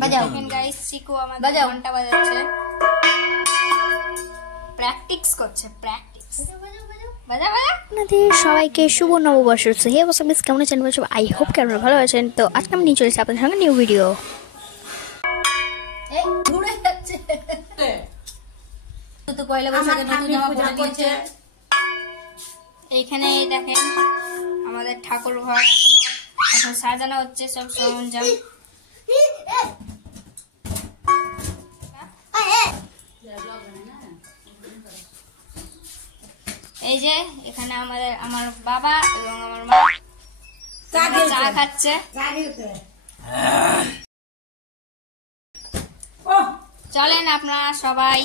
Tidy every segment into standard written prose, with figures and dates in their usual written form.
বাজাও গাইস, চিকু আমাদের ঘন্টা বাজাচ্ছে, প্র্যাকটিস করছে, প্র্যাকটিস। আপনাদের সবাইকে শুভ নববর্ষ। So hey what's up guys, কেমন আছেন সবাই? আই হোপ আপনারা ভালো আছেন। তো আজকে আমি নিয়ে চলেছি আপনাদের সঙ্গে নিউ ভিডিও। এই ঘুরে যাচ্ছে তো পয়লা বৈশাখে নতুন জামা পরে নিয়েছে। এইখানে দেখেন আমাদের ঠাকুর ঘর এখন সাজানো হচ্ছে, সব সরঞ্জাম। এই যে এখানে আমার বাবা এবং আমার মা চা খাচ্ছে। চলেন আপনারা সবাই,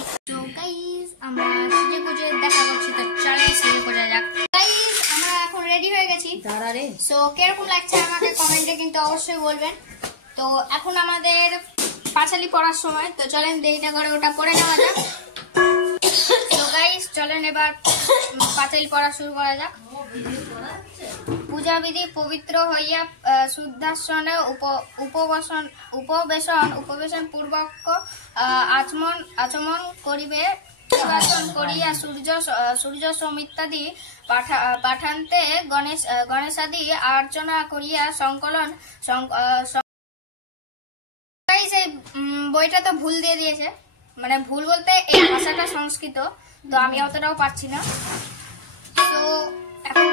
আমরা সেজে গুজে দেখা করছি, তো চলেন সেজে গুজে যাক। গাইস আমরা এখন রেডি হয়ে গেছি। সো কিরকম লাগছে আমাকে কমেন্টে কিন্তু অবশ্যই বলবেন। তো এখন আমাদের পাঁচালি পড়ার সময়, তো চলেন দেরিটা করে ওটা পড়ে নেওয়া যাক। তো গাইস চলেন এবার পাঁচালি পড়া শুরু করা যাক। পূজাবিধি পবিত্র হইয়া শুদ্ধাসনে উপবেশন পূর্বক আচমন করিবে। নির্বাচন করিয়া সূর্য সমিত্যাদি পাঠান্তে গণেশাদি অর্চনা করিয়া সংকলন। এই বইটা তো ভুল দিয়ে দিয়েছে, মানে ভুল বলতে এই ভাষাটা সংস্কৃত, তো আমি অতটাও পাচ্ছি না। তো এখন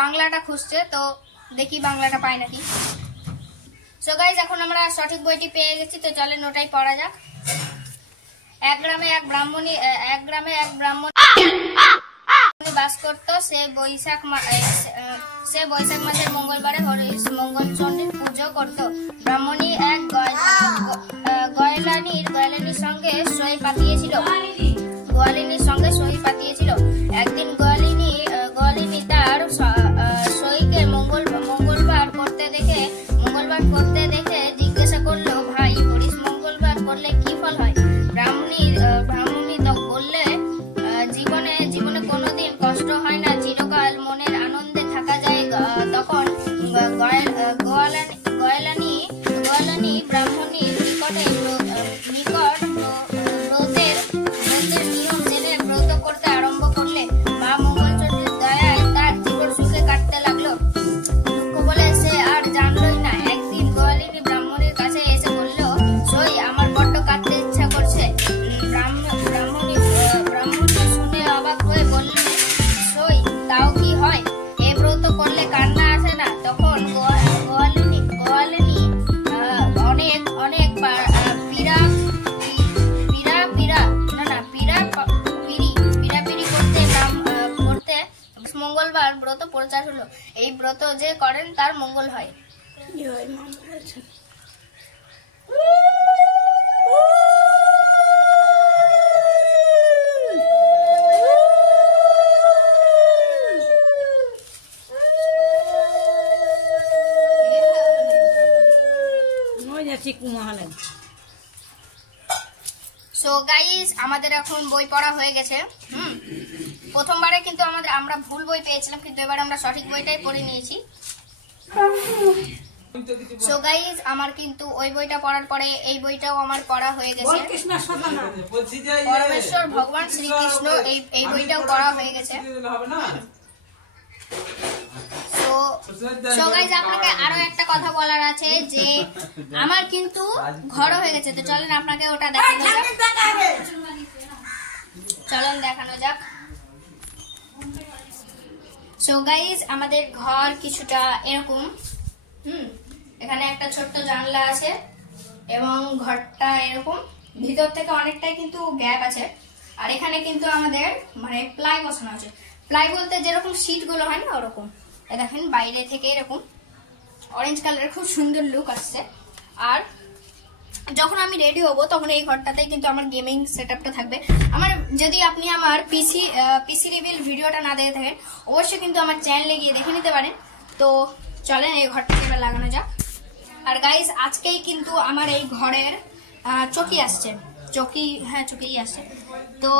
বাংলাটা খুঁজছে, তো দেখি বাংলাটা পাই নাকি। সো গাইজ এখন আমরা সঠিক বইটি পেয়ে গেছি, তো চলেন ওটাই পড়া যাক। এক গ্রামে এক ব্রাহ্মণী বাস করত। সে বৈশাখ মাসের মঙ্গলবারে হরিশ মঙ্গল চণ্ডীর পুজো করত। ব্রাহ্মণী এক গোয়ালিনীর সঙ্গে সই পাতিয়েছিল। একদিন গোয়ালিনী তার সইকে মঙ্গলবার করতে দেখে জিজ্ঞাসা করলো, ভাই হরিশ মঙ্গলবার করলে কি ফল হয়? ব্রাহ্মণী বললে, জীবনে কোনোদিন কষ্ট হয় না, চিরকাল মনের আনন্দে থাকা যায়। তখন গোয়ালিনী ব্রাহ্মণীর নিকট ব্রতের নিয়ম জেনে ব্রত করতে আরম্ভ করলে। মা মঙ্গলচণ্ডীর দয়ায় তার জীবন সুখে কাটতে লাগলো। দুঃখ বলে সে আর জানলই না। একদিন গোয়ালিনী ব্রাহ্মণীর কাছে এসে বলল, সই আমার বড্ড কাটতে ইচ্ছা করছে। ব্রাহ্মণী শুনে অবাক হয়ে বলল, সই তাও কি হয়? এ ব্রত করলে কান্না আসে না? তখন গোয়ালিনী অনেক করতে মঙ্গলবার ব্রত প্রচার হলো। এই ব্রত যে করেন তার মঙ্গল হয়। সো গাইস আমাদের এখন বই পড়া হয়ে গেছে। প্রথমবারে কিন্তু আমরা ভুল বই পেয়েছিলাম, কিন্তু এবার আমরা সঠিক বইটাই পড়ে নিয়েছি। সো গাইস আমার কিন্তু ওই বইটা পড়ার পরে এই বইটাও আমার পড়া হয়ে গেছে। পরমেশ্বর ভগবান শ্রীকৃষ্ণ এই বইটাও পড়া হয়ে গেছে। সো গাইস আপনাকে আরো একটা কথা বলার আছে, যে আমার কিন্তু ঘর হয়ে গেছে, তো চলেন আপনাকে ওটা দেখানো যাক। দেখানো যাক। সো গাইস আমাদের ঘর কিছুটা এরকম। এখানে একটা ছোট্ট জানলা আছে এবং ঘরটা এরকম, ভিতর থেকে অনেকটাই কিন্তু গ্যাপ আছে। আর এখানে কিন্তু আমাদের মানে প্লাই বসানো আছে। প্লাই বলতে যেরকম শীট গুলো হয় না, ওরকম। দেখেন বাইরে থেকে এরকম অরেঞ্জ কালারের খুব সুন্দর লুক আসছে। আর যখন আমি রেডি হব তখন এই ঘরটাতেই কিন্তু আমার গেমিং সেটআপটা থাকবে। যদি আপনি আমার পিসি রিভিল ভিডিওটা না দেখে থাকেন, অবশ্যই কিন্তু আমার চ্যানেলে গিয়ে দেখে নিতে পারেন। তো চলেন এই ঘরটাকে এবার লাগানো যাক। আর গাইস আজকেই কিন্তু আমার এই ঘরের চকি আসছে। চকি আসছে। তো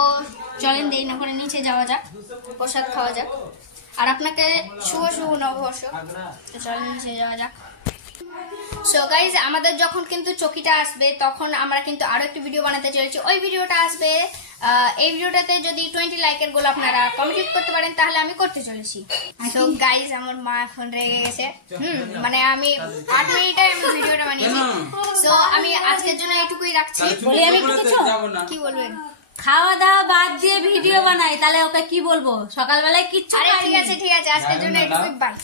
চলেন দেরি না করে নিচে যাওয়া যাক, প্রসাদ খাওয়া যাক। আর আপনাকে শুভ নববর্ষ। তো চলেন নিচে যাওয়া যাক। সো গাইজ আমাদের যখন কিন্তু চকিটা আসবে তখন আমরা কিন্তু আরো একটি ভিডিও বানাতে চলেছি। ওই ভিডিওটা আসবে এই ভিডিওটাতে যদি 20 লাইকের গোল আপনারা কমপ্লিট করতে পারেন তাহলে আমি করতে চলেছি। সো গাইজ আমার মা এখন রেগে গেছে, মানে আমি 8 মিনিটে আমি ভিডিওটা বানিয়েছি। সো আমি আজকের জন্য এইটুকুই রাখছি। বলি আমি কিছু কি বলবেন? খাওয়া দাওয়া বাদ দিয়ে ভিডিও বানাই, তাহলে ওকে কি বলবো? সকালবেলায় কিচ্ছু আরে ঠিক আছে আজকের জন্য এইটুকুই, বাই।